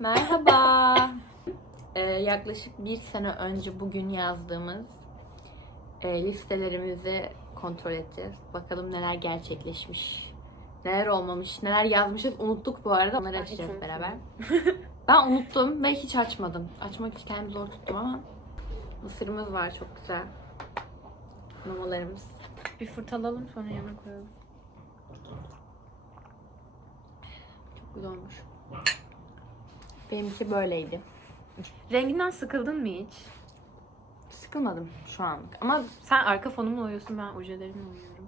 Merhaba. Ee, yaklaşık bir sene önce bugün yazdığımız e, listelerimizi kontrol edeceğiz. Bakalım neler gerçekleşmiş, neler olmamış, neler yazmışız. Unuttuk bu arada. Onları açacağız beraber. ben unuttum ve hiç açmadım. Açmak için kendimi zor tuttum ama mısırımız var çok güzel. Mamalarımız. Bir fırtalalım sonra yana koyalım. Çok güzel olmuş. Benimki böyleydi. Renginden sıkıldın mı hiç? Sıkılmadım şu anlık. Ama Sen arka fonumla uyuyorsun ben ojelerimle uyuyorum.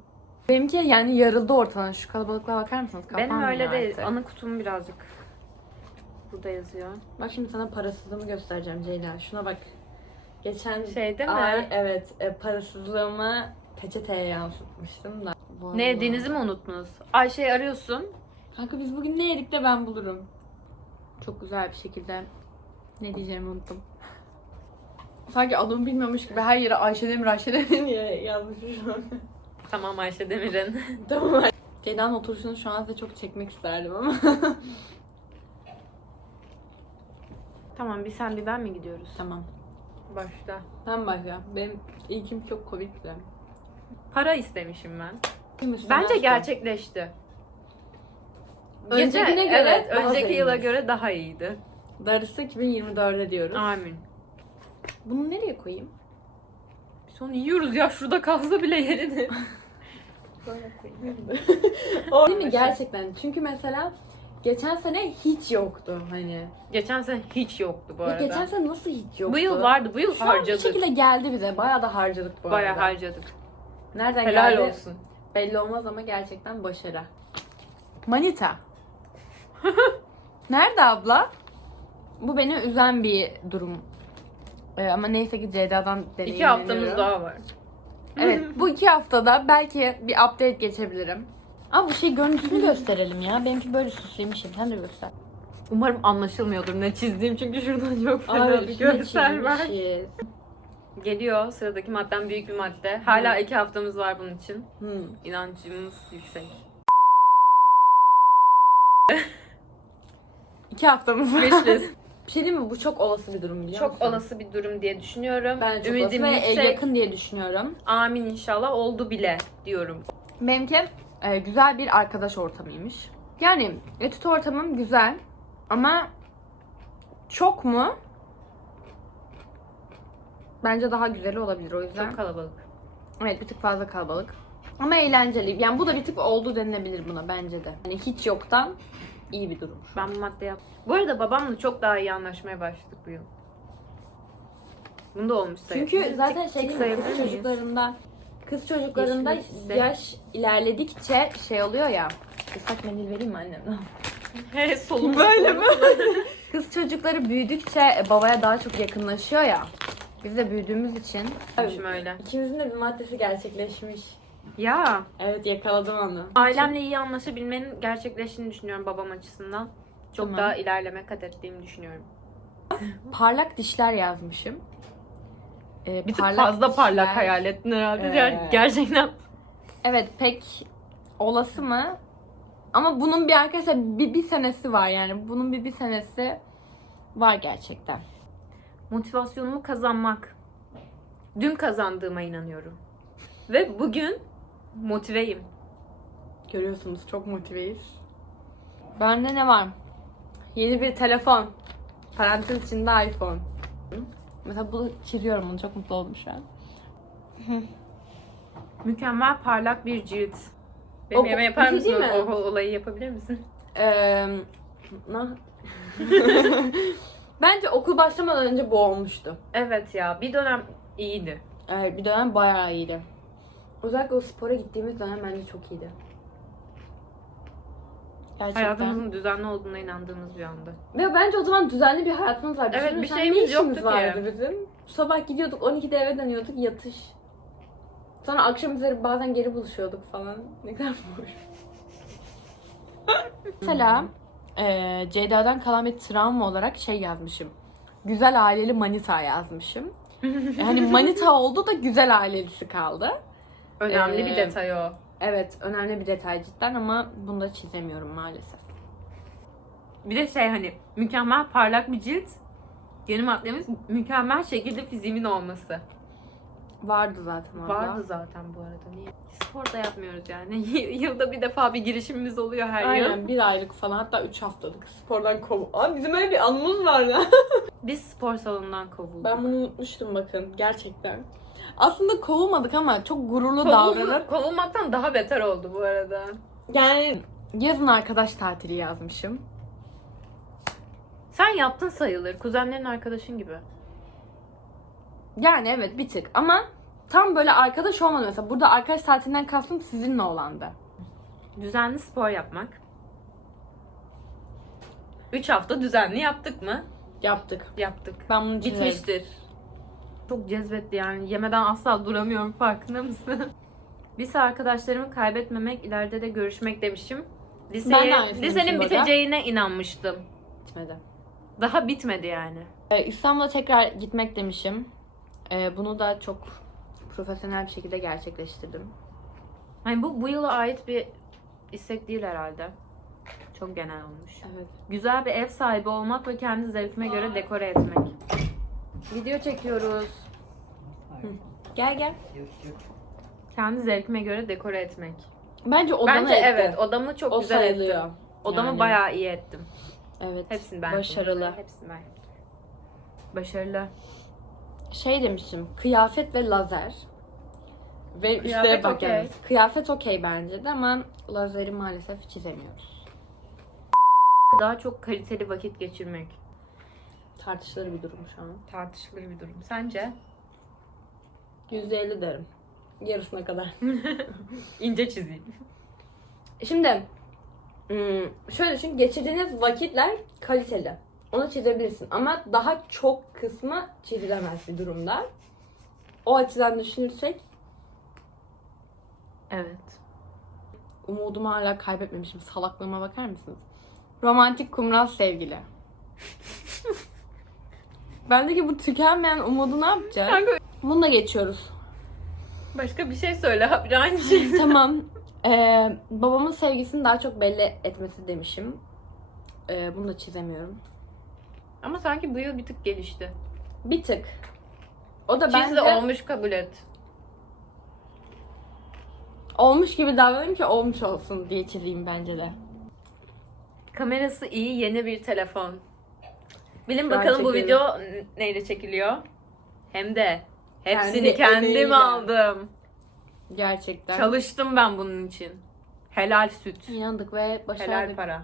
benimki yani yarıldı ortadan. Şu kalabalıklığa bakar mısınız? Benim öyle yanıyor değil. artık. Ana kutum birazcık burada yazıyor. Bak şimdi sana parasızlığımı göstereceğim Ceyla. Şuna bak. Geçen Şey değil mi? ay evet e, parasızlığımı peçeteye yansıtmıştım da. Vallahi. Ne yediğinizi mi unuttunuz? Ayşe'yi arıyorsun. Kanka biz bugün ne yedik de ben bulurum. Çok güzel bir şekilde ne diyeceğimi unuttum. Sanki adımı bilmiyormuş gibi her yere Ayşe Demir Ayşe Demir diye yazmışım şu an. Tamam Ayşe Demir'in. tamam. Ceyda'nın oturuşunu şu an size çok çekmek isterdim ama. tamam bir sen bir ben mi gidiyoruz? tamam. Başla. Sen başla. Benim ilkim çok komikti. Para istemişim ben. Bence gerçekleşti. Öncekine göre evet, daha önceki yıla göre daha iyiydi. Darısı 2024'e diyoruz. Amin. Bunu nereye koyayım? Biz onu yiyoruz ya şurada kalsa bile yerini. Değil mi gerçekten? Çünkü mesela geçen sene hiç yoktu hani. Geçen sene hiç yoktu bu arada. geçen sene nasıl hiç yoktu? bu yıl vardı, bu yıl Şu harcadık. şekilde geldi bize. Bayağı da harcadık bu Bayağı arada. harcadık. Nereden Helal geldi olsun. belli olmaz ama gerçekten başarı. Manita. Nerede abla? Bu beni üzen bir durum. Ee, ama neyse ki Ceyda'dan İki deneyimleniyorum. haftamız daha var. Evet bu iki haftada belki bir update geçebilirim. Ama bu şey görüntüsünü gösterelim ya. Benimki böyle süslemişim. Sen de göster. Umarım anlaşılmıyordur ne çizdiğim çünkü şuradan çok fena Ay, bir görsel var. çizmişiz. Geliyor sıradaki maddem büyük bir madde. Hala iki haftamız var bunun için. Hmm. İnancımız yüksek. İki haftamız var. Wishlist. bir şey değil mi? Bu çok olası bir durum biliyor çok musun? olası bir durum diye düşünüyorum. Ben çok Ümidim olası ve yüksek. yakın diye düşünüyorum. Amin inşallah oldu bile diyorum. Benimki e, güzel bir arkadaş ortamıymış. Yani etüt ortamım güzel ama çok mu? Bence daha güzeli olabilir o yüzden. Çok kalabalık. Evet bir tık fazla kalabalık. Ama eğlenceli. Yani bu da bir tık oldu denilebilir buna bence de. Yani hiç yoktan iyi bir durum. Ben bu madde yap. Bu arada babamla çok daha iyi anlaşmaya başladık bu yıl. Bunda olmuş sayı. Çünkü zaten şey kız çocuklarında kız çocuklarında de. yaş ilerledikçe şey oluyor ya. Islak mendil vereyim mi annemden? He solum. Böyle mi? Kız çocukları büyüdükçe e, babaya daha çok yakınlaşıyor ya. Biz de büyüdüğümüz için. Yapmışım öyle. İkimizin de bir maddesi gerçekleşmiş. Ya Evet yakaladım onu. ailemle iyi anlaşabilmenin gerçekleştiğini düşünüyorum babam açısından. Çok Tamam. daha ilerleme kat ettiğimi düşünüyorum. Parlak dişler yazmışım. Ee, Bir tık fazla parlak hayal ettin herhalde. Yani gerçekten. Evet pek olası mı? Ama bunun bir arkadaşlar bir, bir senesi var yani. Bunun bir bir senesi var gerçekten. Motivasyonumu kazanmak. Dün kazandığıma inanıyorum. Ve bugün motiveyim. Görüyorsunuz çok motiveyiz. Bende ne var? Yeni bir telefon. Parantez içinde iPhone. Mesela bunu çiziyorum onu çok mutlu oldum şu an. Mükemmel parlak bir cilt. Benim O- bir yapar şey mısın? değil mi? O, o olayı yapabilir misin? Ee, na- Bence okul başlamadan önce bu olmuştu. Evet ya bir dönem iyiydi. Evet bir dönem bayağı iyiydi. Özellikle o spora gittiğimiz dönem bence çok iyiydi. Gerçekten. Hayatımızın düzenli olduğuna inandığımız bir anda. Ve bence o zaman düzenli bir hayatımız vardı. Evet, Şimdi bir şeyimiz ne yoktu ki. vardı bizim. Sabah gidiyorduk 12'de eve dönüyorduk yatış. Sonra akşam üzeri bazen geri buluşuyorduk falan. Ne kadar boş. Mesela eee Ceyda'dan kalan bir travma olarak şey yazmışım. Güzel aileli manita yazmışım. E, hani manita oldu da güzel ailelisi kaldı. Önemli Ee, bir detay o. Evet önemli bir detay cidden ama bunu da çizemiyorum maalesef. Bir de şey hani mükemmel parlak bir cilt. Yeni maddemiz mükemmel şekilde fiziğimin olması. Vardı zaten orada. Vardı zaten bu arada. Niye? Spor da yapmıyoruz yani. Yılda bir defa bir girişimimiz oluyor her yıl. Aynen bir aylık falan hatta 3 haftalık spordan kov. Aa, bizim öyle bir anımız var ya. Biz spor salonundan kovulduk. Ben bunu unutmuştum bakın gerçekten. Aslında kovulmadık ama çok gururlu Kovulma- davranıp kovulmaktan daha beter oldu bu arada. yani yazın arkadaş tatili yazmışım. Sen yaptın sayılır. Kuzenlerin arkadaşın gibi. Yani evet bir tık ama tam böyle arkadaş olmadı mesela. Burada arkadaş tatilinden kastım sizinle olandı. Düzenli spor yapmak. 3 hafta düzenli yaptık mı? Yaptık. Yaptık. Ben bunu çizerim. Bitmiştir. Çok cezbetti yani. Yemeden asla duramıyorum farkında mısın? Lise arkadaşlarımı kaybetmemek, ileride de görüşmek demişim. Ben de Liseye, lisenin bu arada. biteceğine inanmıştım. Bitmedi. Daha bitmedi yani. Ee, İstanbul'a tekrar gitmek demişim. Ee, bunu da çok profesyonel bir şekilde gerçekleştirdim. Hani bu bu yıla ait bir istek değil herhalde. Çok genel olmuş. Evet. Güzel bir ev sahibi olmak ve kendi zevkime göre dekore etmek. Video çekiyoruz. Gel gel. Kendi zevkime göre dekore etmek. Bence odana Bence etti. evet odamı çok O güzel sayılıyor. ettim. Odamı Yani. bayağı iyi ettim. Evet. Hepsini ben Başarılı. Hepsini ben yaptım. Başarılı. Şey demiştim. Kıyafet ve lazer. Ve Kıyafet üstüne bak okey. yalnız. Kıyafet okey bence de ama lazeri maalesef çizemiyoruz. Daha çok kaliteli vakit geçirmek. Tartışılır bir durum şu an. Tartışılır bir durum. Sence? %50 derim. Yarısına kadar. İnce çizeyim. Şimdi hmm, şöyle düşün. Geçirdiğiniz vakitler kaliteli. Onu çizebilirsin ama daha çok kısmı çizilemez bir durumda. O açıdan düşünürsek Evet. umudumu hala kaybetmemişim. Salaklığıma bakar mısınız? Romantik kumral sevgili. Bendeki bu tükenmeyen umudu ne yapacağız? Kanka- Bunu da geçiyoruz. Başka bir şey söyle Habrancı. tamam. Ee, babamın sevgisini daha çok belli etmesi demişim. Ee, bunu da çizemiyorum. Ama sanki bu yıl bir tık gelişti. Bir tık. O da Çizdi bence olmuş kabul et. olmuş gibi davranayım ki olmuş olsun diye çizeyim bence de. Kamerası iyi yeni bir telefon. Bilin Şu an bakalım bu video neyle çekiliyor? Hem de hepsini Kendi kendim emeğiyle. aldım. Gerçekten. Çalıştım ben bunun için. Helal süt. İnandık ve başardık. Helal para.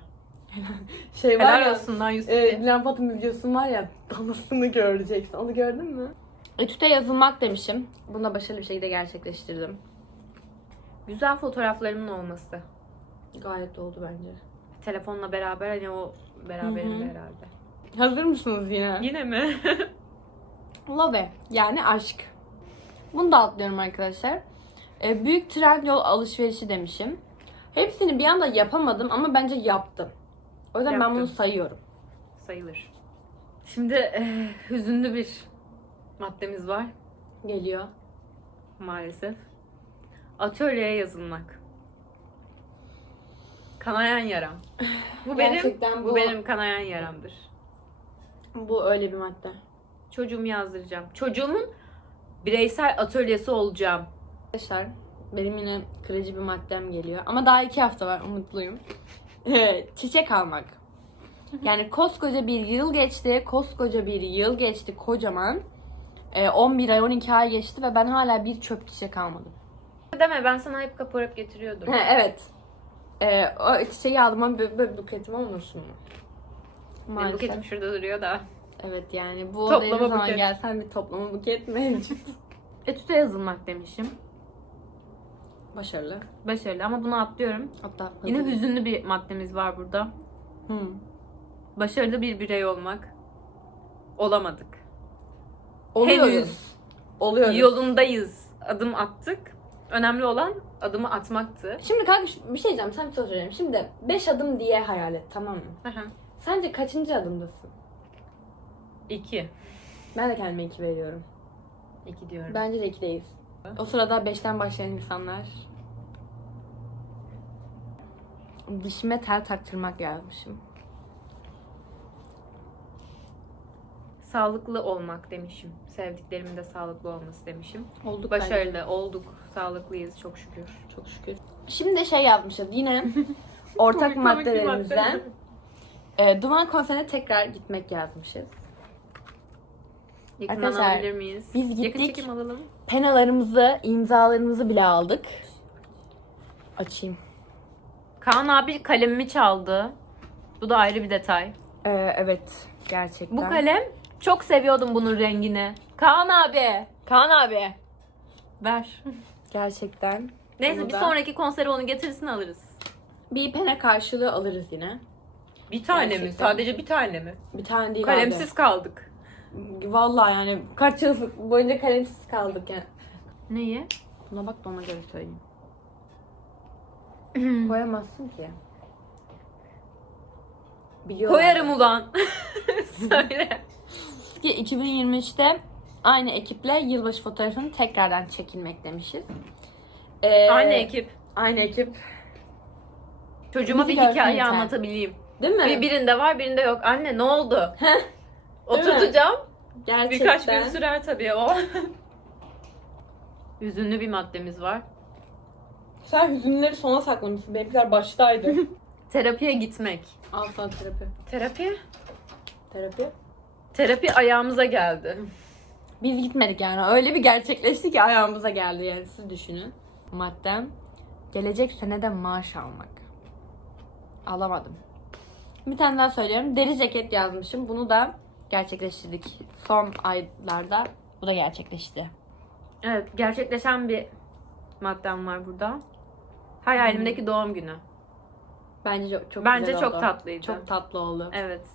Şey var Helal ya, olsun lan Yusuf. e, Dilan Polat'ın videosu var ya, danasını göreceksin. Onu gördün mü? Etüte yazılmak demişim. Bunu da başarılı bir şekilde gerçekleştirdim. Güzel fotoğraflarımın olması. Gayet oldu bence. Telefonla beraber hani o beraberinde herhalde. Hazır mısınız yine? Yine mi? Love yani aşk. Bunu da atlıyorum arkadaşlar. E, büyük Trendyol alışverişi demişim. Hepsini bir anda yapamadım ama bence yaptım. O yüzden ben Yaptın. bunu sayıyorum. Sayılır. Şimdi eh, hüzünlü bir maddemiz var Geliyor. maalesef. Atölyeye yazılmak. Kanayan yaram. Bu benim Gerçekten bu bu- benim kanayan yaramdır. Bu öyle bir madde. Çocuğumu yazdıracağım. Çocuğumun bireysel atölyesi olacağım. Arkadaşlar benim yine kırıcı bir maddem geliyor. Ama daha iki hafta var umutluyum. Çiçek almak. Yani koskoca bir yıl geçti. Koskoca bir yıl geçti kocaman. E, 11 ay 12 ay geçti ve ben hala bir çöp çiçek almadım. Deme ben sana hep kaparıp getiriyordum. He, evet. E, o çiçeği aldım ama böyle buketim olmasın mı? Benim Maalesef. buketim şurada duruyor da. Evet yani bu odaya ne zaman buket. gelsen bir toplama buket mevcut. Etüte yazılmak demişim. Başarılı. Başarılı ama bunu atlıyorum. Hatta Yine hüzünlü bir maddemiz var burada. Hmm. Başarılı bir birey olmak. Olamadık. Oluyoruz. Henüz Oluyoruz. yolundayız. Adım attık. Önemli olan adımı atmaktı. Şimdi kanka şu- bir şey diyeceğim. Sen bir soru soracağım. Şimdi 5 adım diye hayal et tamam mı? Sence kaçıncı adımdasın? İki. Ben de kendime 2 veriyorum. İki diyorum. Bence de 2'deyiz. O sırada 5'ten başlayan insanlar. Dişime tel taktırmak yazmışım. Sağlıklı olmak demişim. Sevdiklerimin de sağlıklı olması demişim. Olduk Başarılı olduk. Sağlıklıyız çok şükür. Çok şükür. Şimdi şey yazmışız yine ortak maddelerimizden. E, Duman konserine tekrar gitmek yazmışız. Yakından Arkadaşlar, alabilir miyiz? biz Yakın gittik. çekim alalım. Penalarımızı, imzalarımızı bile aldık. Açayım. Kaan abi kalemimi çaldı. Bu da ayrı bir detay. Ee, evet gerçekten. Bu kalem çok seviyordum bunun rengini. Kaan abi. Kaan abi. Ver. Gerçekten. Neyse Bunu bir da- sonraki konsere onu getirsin alırız. Bir pene karşılığı alırız yine. Bir tane mi? Gerçekten. Sadece bir tane mi? Bir tane değil Kalemsiz kaldık. abi. Vallahi yani kaç yıl boyunca kalemsiz kaldık yani. Neyi? Buna bak da ona göre söyleyeyim. Koyamazsın ki. Biliyorum. Koyarım ulan. Söyle. Ki 2023'te aynı ekiple yılbaşı fotoğrafını tekrardan çekilmek demişiz. Ee, Aynı ekip. Aynı ekip. Çocuğuma Bizi bir hikaye yeter. anlatabileyim. Değil mi? Bir, birinde var birinde yok. Anne ne oldu? Mi? Oturtacağım. Gerçekten. Birkaç gün sürer tabii o. Hüzünlü bir maddemiz var. Sen hüzünleri sona saklamışsın. Benimkiler baştaydı. Terapiye gitmek. Al sana terapi. Terapi? Terapi. Terapi ayağımıza geldi. Biz gitmedik yani. Öyle bir gerçekleşti ki ayağımıza geldi yani. Siz düşünün. Maddem. Gelecek senede maaş almak. Alamadım. Bir tane daha söylüyorum. Deri ceket yazmışım. Bunu da gerçekleştirdik. Son aylarda bu da gerçekleşti. Evet gerçekleşen bir maddem var burada. Hayalimdeki doğum günü. Bence çok, çok Bence güzel çok oldu. tatlıydı. Çok tatlı oldu. Evet.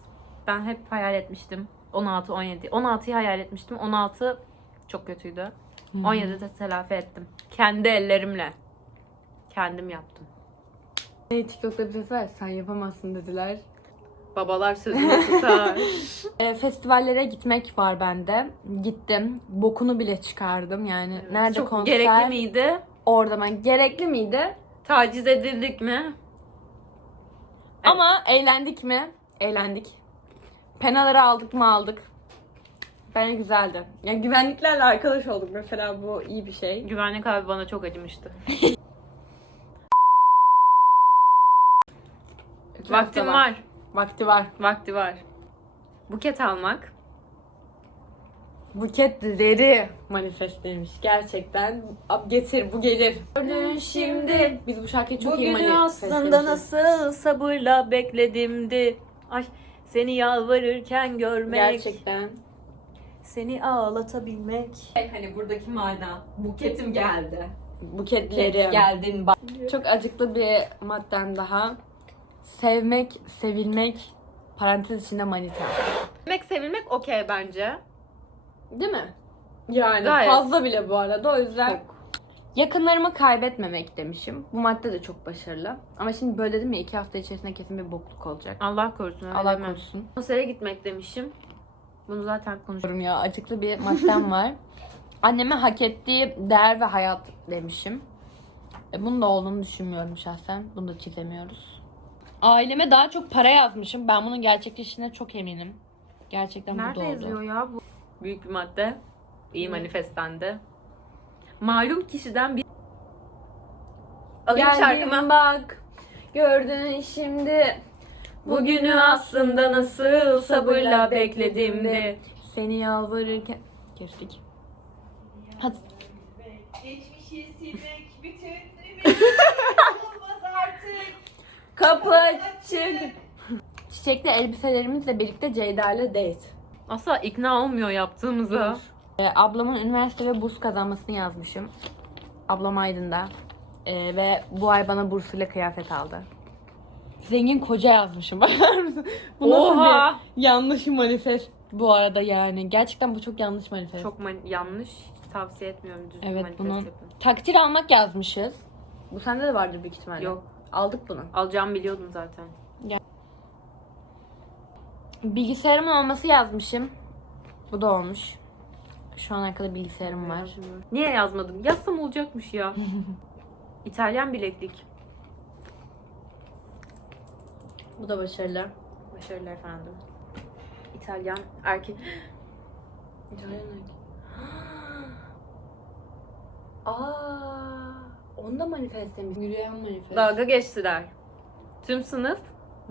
Ben hep hayal etmiştim. 16, 17. 16'yı hayal etmiştim. 16 çok kötüydü. 17'de telafi ettim. Kendi ellerimle. Kendim yaptım. Ne TikTok'ta var ya, sen yapamazsın dediler. Babalar sözünü tutar. E, festivallere gitmek var bende. Gittim. Bokunu bile çıkardım yani. Evet. Nerede çok konser? gerekli miydi? Orada ben. Gerekli miydi? Taciz edildik mi? Ama eğlendik mi? Eğlendik. Penaları aldık mı aldık. Bence güzeldi. Yani güvenliklerle arkadaş olduk mesela bu iyi bir şey. Güvenlik abi bana çok acımıştı. Vaktim var. Vakti var. Vakti var. Buket almak. Buketleri manifestlemiş gerçekten. Ab getir bu gelir. Gördün şimdi. Biz bu şarkıyı çok iyi Bugünü aslında manifestlemişiz. nasıl sabırla bekledimdi. Ay seni yalvarırken görmek. Gerçekten. Seni ağlatabilmek. Hani buradaki mana. Buketim geldi. Buketleri. geldin bak. Çok acıklı bir madden daha. Sevmek, sevilmek, parantez içinde manita. Sevmek sevilmek okey bence. Değil mi? Yani Gayet. fazla bile bu arada o yüzden. Çok. Yakınlarımı kaybetmemek demişim. Bu madde de çok başarılı. Ama şimdi böyle dedim ya iki hafta içerisinde kesin bir bokluk olacak. Allah korusun öyle Allah korusun. Konsere gitmek demişim. Bunu zaten konuştuk. Diyorum ya acıklı bir maddem var. Anneme hak ettiği değer ve hayat demişim. E, bunun da olduğunu düşünmüyorum şahsen. Bunu da çizemiyoruz. Aileme daha çok para yazmışım. Ben bunun gerçekleştiğine çok eminim. Gerçekten bu Nerede yazıyor ya bu? Büyük bir madde. İyi manifestendi. Malum kişiden bir... Alayım Geldim şarkımı. bak. Gördün şimdi. Bugünü aslında nasıl sabırla bekledimdi. Seni yalvarırken... Kestik. Hadi. Kapı açık. Çiçekli elbiselerimizle birlikte Ceyda ile date. Asla ikna olmuyor yaptığımıza. Ee, ablamın üniversite ve burs kazanmasını yazmışım. Ablam Aydın'da. Ee, ve bu ay bana bursuyla kıyafet aldı. Zengin koca yazmışım. Bakar mısın? Bu nasıl Oha! bir yanlış manifest bu arada yani. Gerçekten bu çok yanlış manifest. Çok man- yanlış. Tavsiye etmiyorum. Düzgün Evet, manifest bunun- yapın. Takdir almak yazmışız. Bu sende de vardır büyük ihtimalle. Yok. Aldık bunu. Alacağımı biliyordum zaten. Bilgisayarımın olması yazmışım. Bu da olmuş. Şu an arkada bilgisayarım var. Niye yazmadım? Yazsam olacakmış ya. İtalyan bileklik. Bu da başarılı. Başarılı efendim. İtalyan erkek. Aa, onda manifest demiş. Yürüyen manifest. Dalga geçtiler. Tüm sınıf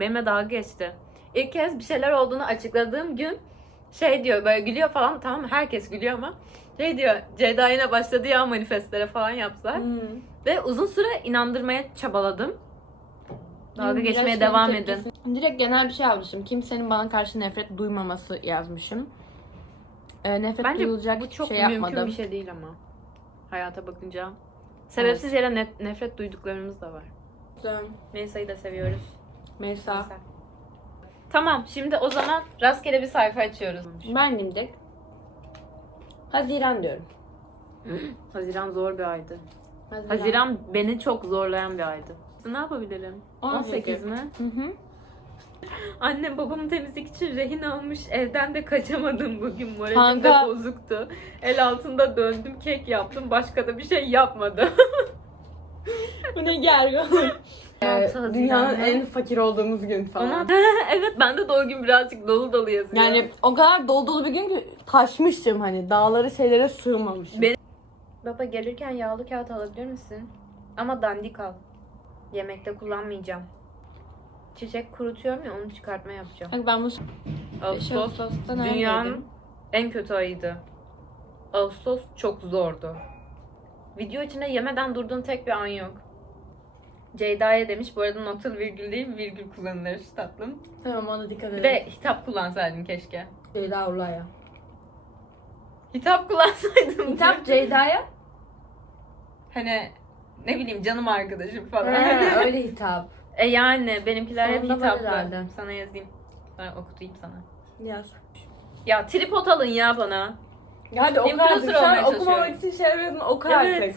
benimle dalga geçti. İlk kez bir şeyler olduğunu açıkladığım gün şey diyor böyle gülüyor falan tamam? Herkes gülüyor ama şey diyor Ceyda yine başladı ya manifestlere falan yaptılar. Hmm. Ve uzun süre inandırmaya çabaladım. Dalga Biraz geçmeye devam tepkisi- edin. Direkt genel bir şey yazmışım. Kimsenin bana karşı nefret duymaması yazmışım. Ee, nefret Bence duyulacak bu çok şey mümkün yapmadım. bir şey değil ama. Hayata bakınca. Sebepsiz yere ne- nefret duyduklarımız da var. Melisa'yı da seviyoruz. Mesela Melisa. Tamam şimdi o zaman rastgele bir sayfa açıyoruz. ben dimdik. Haziran diyorum. Haziran zor bir aydı. Haziran beni çok zorlayan bir aydı. Ne yapabilirim? 18 mi? Hı hı. Annem babamı temizlik için rehin almış. Evden de kaçamadım bugün. Moralim de Kanka. bozuktu. El altında döndüm, kek yaptım. Başka da bir şey yapmadım. Bu ne gergin. Haziran'da. Dünyanın en fakir olduğumuz gün falan. Ama evet ben de de o gün birazcık dolu dolu yazıyorum. Yani o kadar dolu dolu bir gün ki taşmıştım hani dağları şeylere sığmamışım. Ben- Baba gelirken yağlı kağıt alabilir misin? Ama dandik al. Yemekte kullanmayacağım. Çiçek kurutuyorum ya onu çıkartma yapacağım. Bak ben bu Ağustos Ağustos'ta neredeydim? dünyanın en kötü ayıydı. Ağustos çok zordu. Video içinde yemeden durduğun tek bir an yok. Ceyda'ya demiş bu arada noktalı virgül değil virgül kullanılır tatlım. Tamam ona dikkat Bir edin. de hitap kullansaydın keşke. Ceyda Urla'ya. Hitap kullansaydın. Hitap Ceyda'ya. Hani ne bileyim canım arkadaşım falan. He, öyle hitap. E yani benimkiler hep Sonunda var hitaplı. herhalde. Sana yazayım. Ben okutayım sana. Yaz. Ya tripod alın ya bana. Ya hadi oku Influencer artık. Şu an olmaya okumamak için şey yapıyordun. Oku artık.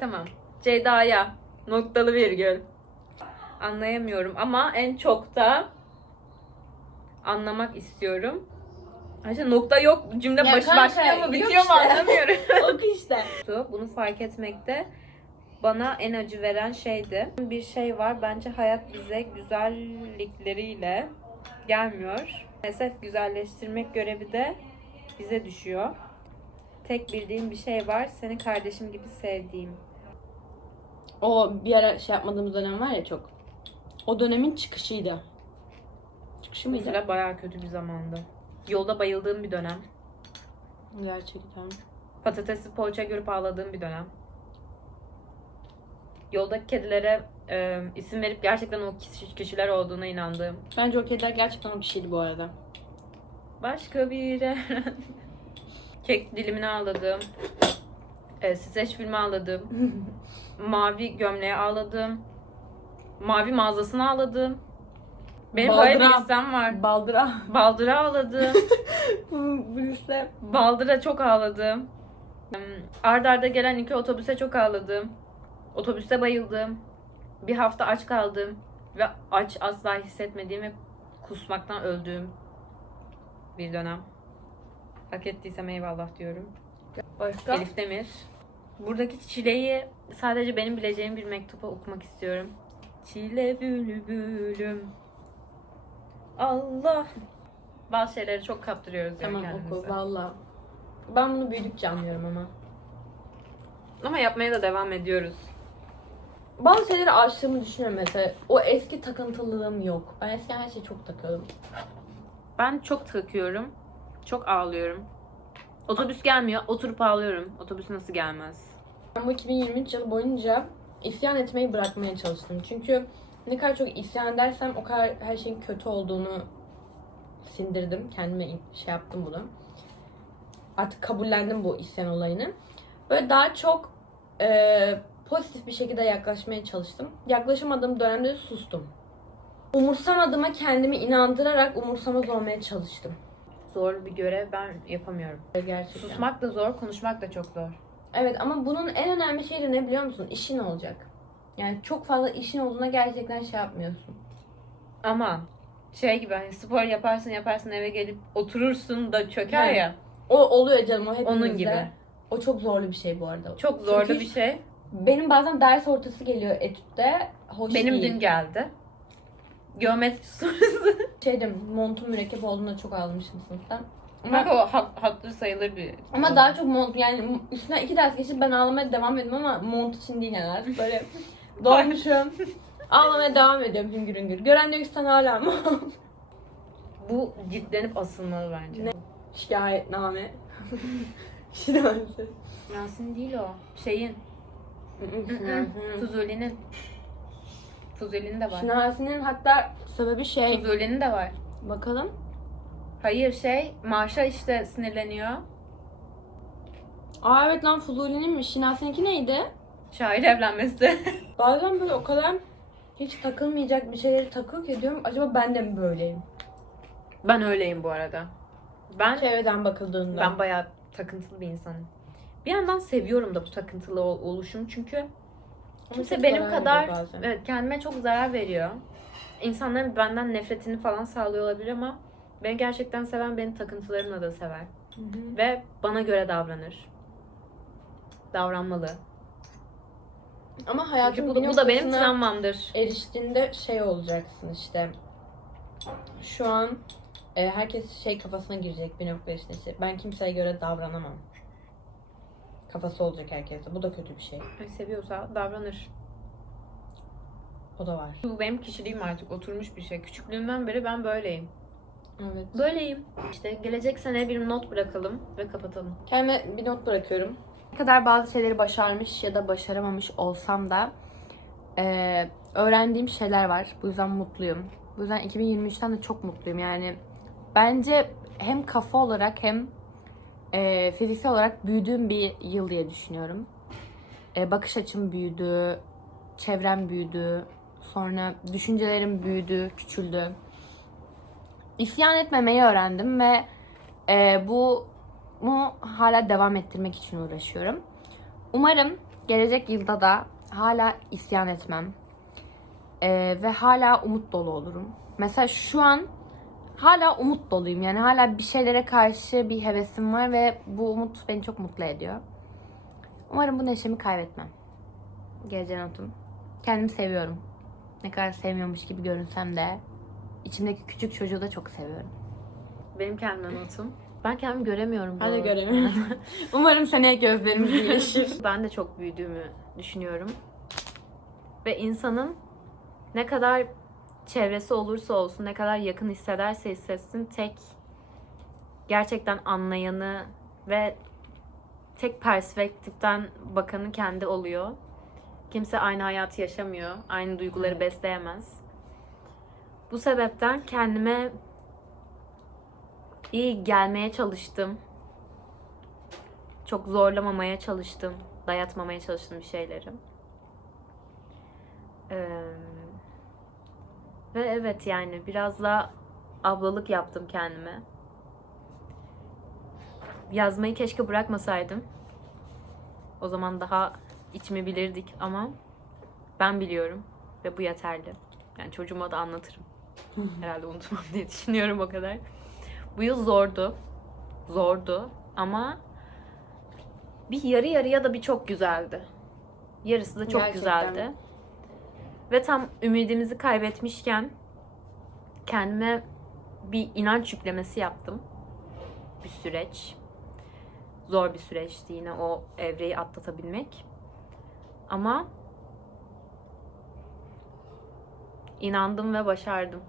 tamam. Ceyda'ya noktalı virgül. Anlayamıyorum ama en çok da anlamak istiyorum. Ayşe nokta yok. Cümle Ya başı kanka, başlıyor mu yok bitiyor mu işte. anlamıyorum. oku işte. Bunu fark etmekte bana en acı veren şeydi. Bir şey var. Bence hayat bize güzellikleriyle gelmiyor. Maalesef güzelleştirmek görevi de bize düşüyor. Tek bildiğim bir şey var. Seni kardeşim gibi sevdiğim. O bir ara şey yapmadığımız dönem var ya çok. O dönemin çıkışıydı. Çıkışı mıydı? Mesela bayağı kötü bir zamandı. Yolda bayıldığım bir dönem. Gerçekten. Patatesli poğaça görüp ağladığım bir dönem. Yoldaki kedilere e, isim verip gerçekten o kişi- kişiler olduğuna inandığım. Bence o kediler gerçekten o kişiydi bu arada. Başka bir. Kek dilimini ağladım. E, streç filmi ağladım. Mavi gömleğe ağladım. Mavi mağazasına ağladım. Benim böyle bir Baldıra. listem var. Baldıra. Baldıra ağladım. bu, bu liste. Baldıra çok ağladım. Arda arda gelen iki otobüse çok ağladım. Otobüste bayıldım. Bir hafta aç kaldım. Ve aç asla hissetmediğim ve kusmaktan öldüğüm bir dönem. Hak ettiysem eyvallah diyorum. Başka? Elif Demir. Buradaki çileyi sadece benim bileceğim bir mektuba okumak istiyorum. Çile bülbülüm. Allah. Bazı şeyleri çok kaptırıyoruz ya Tamam kendimize. oku valla. Ben bunu büyüdükçe anlıyorum ama. Ama yapmaya da devam ediyoruz. Bazı şeyleri aştığımı düşünüyorum mesela. O eski takıntılılığım yok. Ben eskiden her şeyi çok takıyordum. Ben çok takıyorum. Çok ağlıyorum. Otobüs gelmiyor. Oturup ağlıyorum. Otobüs nasıl gelmez? Ben bu 2023 yılı boyunca isyan etmeyi bırakmaya çalıştım. Çünkü ne kadar çok isyan edersem o kadar her şeyin kötü olduğunu sindirdim. Kendime şey yaptım bunu. Artık kabullendim bu isyan olayını. Böyle daha çok e, pozitif bir şekilde yaklaşmaya çalıştım. Yaklaşamadığım dönemde de sustum. Umursamadığıma kendimi inandırarak umursamaz olmaya çalıştım. Zor bir görev ben yapamıyorum. Gerçekten. Susmak da zor, konuşmak da çok zor. Evet ama bunun en önemli şeyi de ne biliyor musun? İşin olacak. Yani çok fazla işin olduğuna gerçekten şey yapmıyorsun. Ama şey gibi hani spor yaparsın yaparsın eve gelip oturursun da çöker Evet. ya. O oluyor canım o hepimizde. Onun gibi. O çok zorlu bir şey bu arada. Çok zorlu Çünkü bir şey. Benim bazen ders ortası geliyor etütte. Hoş Benim değil. dün geldi. Geometri sorusu. Şeydim montum mürekkep olduğunda çok ağlamıştım sınıfta. Bak o hak, haklı sayılır bir. Ama daha çok mont yani üstüne iki ders geçip ben ağlamaya devam ediyorum ama mont için değil yani. Böyle dolmuşum. ağlamaya devam ediyorum hüngür hüngür. Gören diyor ki sen hala mı? Bu ciltlenip asılmalı bence. Ne? Şikayetname. Şikayetname. Yasin değil o. Şeyin. Fuzuli'nin. Fuzuli'nin de var. Şinasi'nin hatta sebebi şey. Fuzuli'nin de var. Bakalım. Hayır şey, Marşa işte sinirleniyor. Aa evet lan Fuzuli'nin mi? Şinasi'ninki neydi? Şair evlenmesi. Bazen böyle o kadar hiç takılmayacak bir şeyleri takıyor ki diyorum acaba ben de mi böyleyim? ben öyleyim bu arada. Ben Çevreden bakıldığında. ben bayağı takıntılı bir insanım. Bir yandan seviyorum da bu takıntılı ol- oluşumu çünkü kimse çok benim zarar kadar veriyor bazen. evet kendime çok zarar veriyor. İnsanların benden nefretini falan sağlıyor olabilir ama beni gerçekten seven benim takıntılarımla da sever. Ve bana göre davranır. Davranmalı. Ama Çünkü hayatın bu, bir bu da benim noktasına travmamdır. eriştiğinde şey olacaksın işte. Şu an e, herkes şey kafasına girecek bir nokta işte, işte. Ben kimseye göre davranamam. Kafası olacak herkeste. Bu da kötü bir şey. Ay, Seviyorsa davranır. O da var. Bu benim kişiliğim artık oturmuş bir şey. Küçüklüğümden beri ben böyleyim. Evet. Böyleyim. İşte gelecek sene bir not bırakalım ve kapatalım. Kendime bir not bırakıyorum. Ne kadar bazı şeyleri başarmış ya da başaramamış olsam da eee, öğrendiğim şeyler var. Bu yüzden mutluyum. Bu yüzden 2023'ten de çok mutluyum. Yani bence hem kafa olarak hem eee fiziksel olarak büyüdüğüm bir yıl diye düşünüyorum. Eee, bakış açım büyüdü, çevrem büyüdü, sonra düşüncelerim büyüdü, küçüldü. İsyan etmemeyi öğrendim ve bu bunu hala devam ettirmek için uğraşıyorum. Umarım gelecek yılda da hala isyan etmem. Ee, ve hala umut dolu olurum. Mesela şu an hala umut doluyum. Yani hala bir şeylere karşı bir hevesim var ve bu umut beni çok mutlu ediyor. Umarım bu neşemi kaybetmem. Geleceğe notum. Kendimi seviyorum. Ne kadar sevmiyormuş gibi görünsem de içimdeki küçük çocuğu da çok seviyorum. Benim kendime notum. Ben kendimi göremiyorum. Ben de göremiyorum. Umarım seneye gözlerimiz iyileşir. ben de çok büyüdüğümü düşünüyorum. Ve insanın ne kadar çevresi olursa olsun, ne kadar yakın hissederse hissetsin tek gerçekten anlayanı ve tek perspektiften bakanı kendi oluyor. Kimse aynı hayatı yaşamıyor, aynı duyguları Evet. besleyemez. Bu sebepten kendime iyi gelmeye çalıştım. Çok zorlamamaya çalıştım. Dayatmamaya çalıştım bir şeyleri. Ee, ve evet yani biraz da ablalık yaptım kendime. Yazmayı keşke bırakmasaydım. O zaman daha içimi bilirdik ama ben biliyorum ve bu yeterli. Yani çocuğuma da anlatırım. Herhalde unutmam diye düşünüyorum o kadar. Bu yıl zordu. Zordu ama bir yarı yarıya da bir çok güzeldi. Yarısı da çok Gerçekten. güzeldi. Ve tam ümidimizi kaybetmişken kendime bir inanç yüklemesi yaptım. Bir süreç. Zor bir süreçti yine o evreyi atlatabilmek. Ama inandım ve başardım.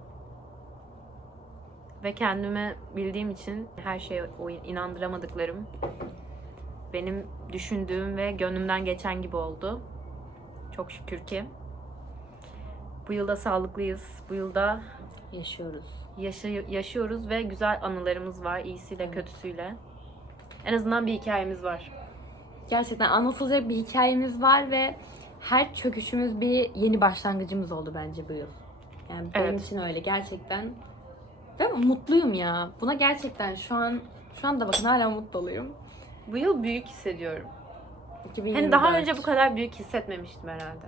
Ve kendime bildiğim için her şey o inandıramadıklarım benim düşündüğüm ve gönlümden geçen gibi oldu. Çok şükür ki. Bu yılda sağlıklıyız. Bu yılda Yaşıyoruz. yaşa- yaşıyoruz ve güzel anılarımız var. iyisiyle kötüsüyle. En azından bir hikayemiz var. Gerçekten anlatılacak bir hikayemiz var ve her çöküşümüz bir yeni başlangıcımız oldu bence bu yıl. Yani benim Evet. için öyle gerçekten. Ve mutluyum ya. Buna gerçekten şu an şu anda bakın hala mutluyum. Bu yıl büyük hissediyorum. 2024. Hani daha önce bu kadar büyük hissetmemiştim herhalde.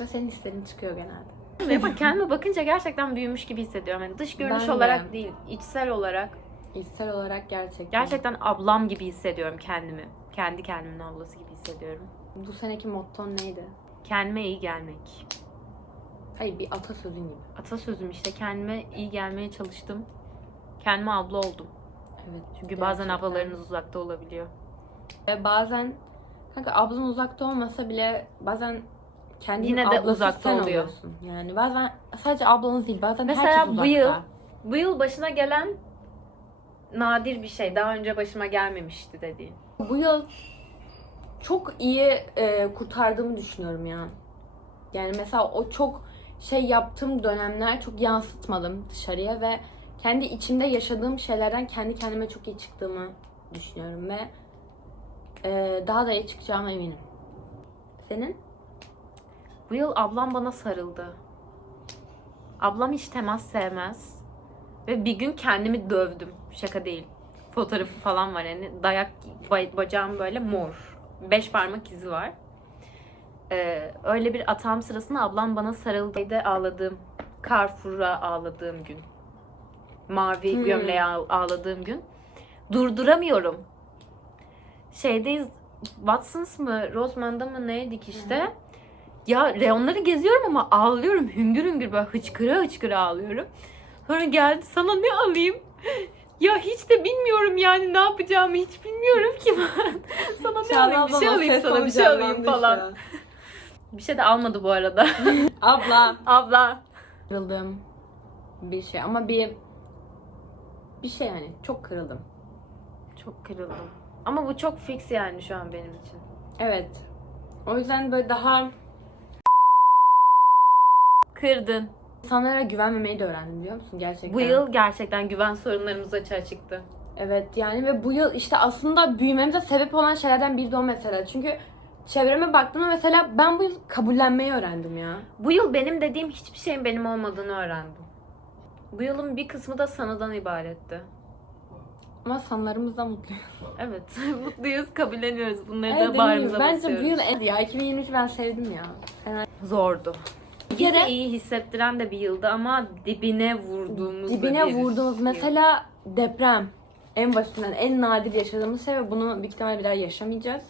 Ve senin hislerin çıkıyor genelde. Ve bak kendime bakınca gerçekten büyümüş gibi hissediyorum. Yani dış görünüş Ben de. olarak değil, içsel olarak İçsel olarak gerçekten. gerçekten ablam gibi hissediyorum kendimi. Kendi kendimin ablası gibi hissediyorum. Bu seneki motton neydi? Kendime iyi gelmek. Hayır bir atasözün gibi. Atasözüm işte kendime iyi gelmeye çalıştım. Kendime abla oldum. Evet. Çünkü bazen gerçekten. ablalarınız uzakta olabiliyor. Ve bazen kanka ablan uzakta olmasa bile bazen kendi Yine de uzakta oluyor. oluyorsun. Yani bazen sadece ablanız değil bazen Mesela herkes bu uzakta. yıl- Bu yıl başına gelen nadir bir şey. Daha önce başıma gelmemişti dediğin. Bu yıl çok iyi e, kurtardığımı düşünüyorum ya. Yani mesela o çok şey yaptığım dönemler çok yansıtmadım dışarıya ve kendi içimde yaşadığım şeylerden kendi kendime çok iyi çıktığımı düşünüyorum ve e, daha da iyi çıkacağıma eminim. Senin? Bu yıl ablam bana sarıldı. Ablam hiç temas sevmez. Ve bir gün kendimi dövdüm. Şaka değil. Fotoğrafı falan var yani. Dayak ba- bacağım böyle mor. Beş parmak izi var. Ee, öyle bir atağım sırasında ablam bana sarıldı. Ağladığım, Carrefour'a ağladığım gün. Mavi Hmm. gömleğe ağ- ağladığım gün. Durduramıyorum. Şeydeyiz, Watson's mı, Roseman'da mı neydik işte. Ya reyonları geziyorum ama ağlıyorum. Hüngür hüngür böyle hıçkıra hıçkıra ağlıyorum. Sonra geldi sana ne alayım? Ya hiç de bilmiyorum yani ne yapacağımı hiç bilmiyorum ki ben. sana ne alayım? Bir şey alayım sana bir şey alayım falan. Bir şey de almadı bu arada. Abla. Abla. Kırıldığım bir şey ama bir bir şey yani çok kırıldım. Çok kırıldım. Ama bu çok fix yani şu an benim için. Evet. O yüzden böyle daha Kırdın. insanlara güvenmemeyi de öğrendim biliyor musun gerçekten. Bu yıl gerçekten güven sorunlarımız açığa çıktı. Evet yani ve bu yıl işte aslında büyümemize sebep olan şeylerden biri de o mesela. Çünkü çevreme baktığımda mesela ben bu yıl kabullenmeyi öğrendim ya. Bu yıl benim dediğim hiçbir şeyin benim olmadığını öğrendim. Bu yılın bir kısmı da sanıdan ibaretti. Ama sanlarımızda mutluyuz. Evet, mutluyuz, kabulleniyoruz. Bunları da dediğim bağrımıza gibi, Bence basıyoruz. bu yıl en ya 2023 ben sevdim ya. Fena. zordu. Kere- iyi hissettiren de bir yıldı ama dibine vurduğumuz da Dibine bir vurduğumuz yıl. mesela deprem. En basitinden en nadir yaşadığımız şey ve bunu büyük ihtimalle bir daha yaşamayacağız.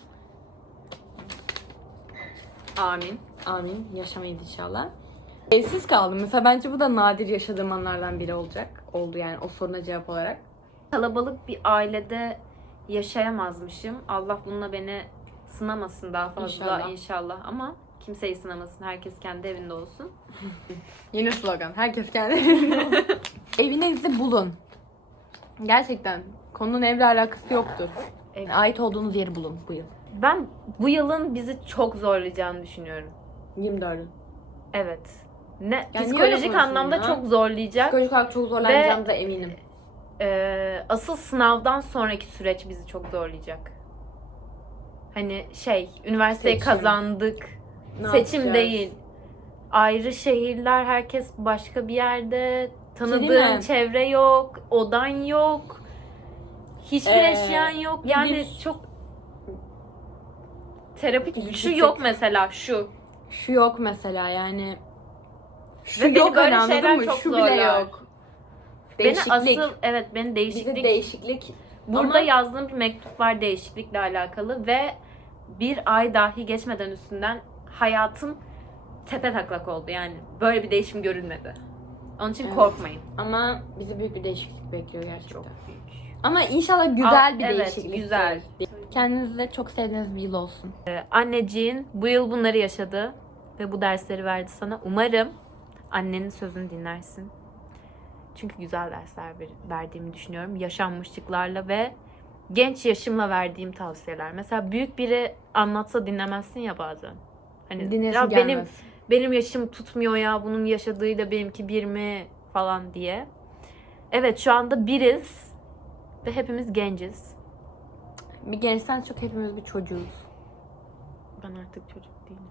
Amin. Amin. Yaşamayız inşallah. Evsiz kaldım. Mesela bence bu da nadir yaşadığım anlardan biri olacak. Oldu yani o soruna cevap olarak. Kalabalık bir ailede yaşayamazmışım. Allah bununla beni sınamasın daha fazla İnşallah. inşallah, ama kimseyi sınamasın. Herkes kendi evinde olsun. Yeni slogan. Herkes kendi evinde olsun. Evinizi bulun. Gerçekten. Konunun evle alakası yoktur. Ev- Yani ait olduğunuz yeri bulun bu yıl. Ben bu yılın bizi çok zorlayacağını düşünüyorum. 24'ün. Evet. Ne öyle psikolojik anlamda ya? çok zorlayacak. Psikolojik olarak çok zorlanacağınıza eminim. Ee, asıl sınavdan sonraki süreç bizi çok zorlayacak. Hani şey, üniversiteyi Seçim. kazandık. Ne Seçim yapacağız? değil. Ayrı şehirler, herkes başka bir yerde. Tanıdığın çevre yok, odan yok. Hiçbir Ee, eşyan yok. Yani gidip- çok terapik Gidip- şu yok mesela şu. Şu yok mesela yani. Şu beni yok böyle hani şeyler anladın mı? çok Şu bile zorlar. yok. Beni Değişiklik. asıl evet beni Bizi değişiklik değişiklik. Burada Ama- yazdığım bir mektup var değişiklikle alakalı ve bir ay dahi geçmeden üstünden hayatım tepe taklak oldu. Yani böyle bir değişim görülmedi. Onun için Evet. korkmayın. Ama bizi büyük bir değişiklik bekliyor gerçekten. Çok büyük. Ama inşallah güzel Al- bir evet, değişiklik. güzel. Kendinize çok sevdiğiniz bir yıl olsun. Ee, anneciğin bu yıl bunları yaşadı ve bu dersleri verdi sana. Umarım annenin sözünü dinlersin. Çünkü güzel dersler ver- verdiğimi düşünüyorum. Yaşanmışlıklarla ve genç yaşımla verdiğim tavsiyeler. Mesela büyük biri anlatsa dinlemezsin ya bazen. Hani Dinlesin ya benim gelmez. benim yaşım tutmuyor ya bunun yaşadığıyla benimki bir mi falan diye. Evet şu anda biriz ve hepimiz genciz. Bir gençten çok hepimiz bir çocuğuz. Ben artık çocuk değilim.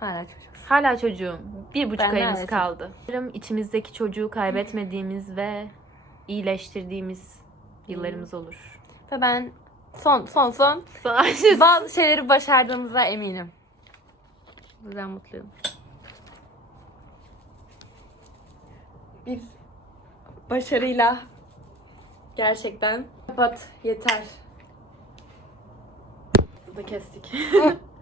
Hala çocuk. Hala çocuğum. Bir buçuk Ben de ayımız hala kaldı. Umarım içimizdeki çocuğu kaybetmediğimiz ve iyileştirdiğimiz yıllarımız olur. Ve ben son son son bazı şeyleri başardığımıza eminim. Yüzden mutluyum. Biz başarıyla gerçekten kapat yeter. Burada kestik.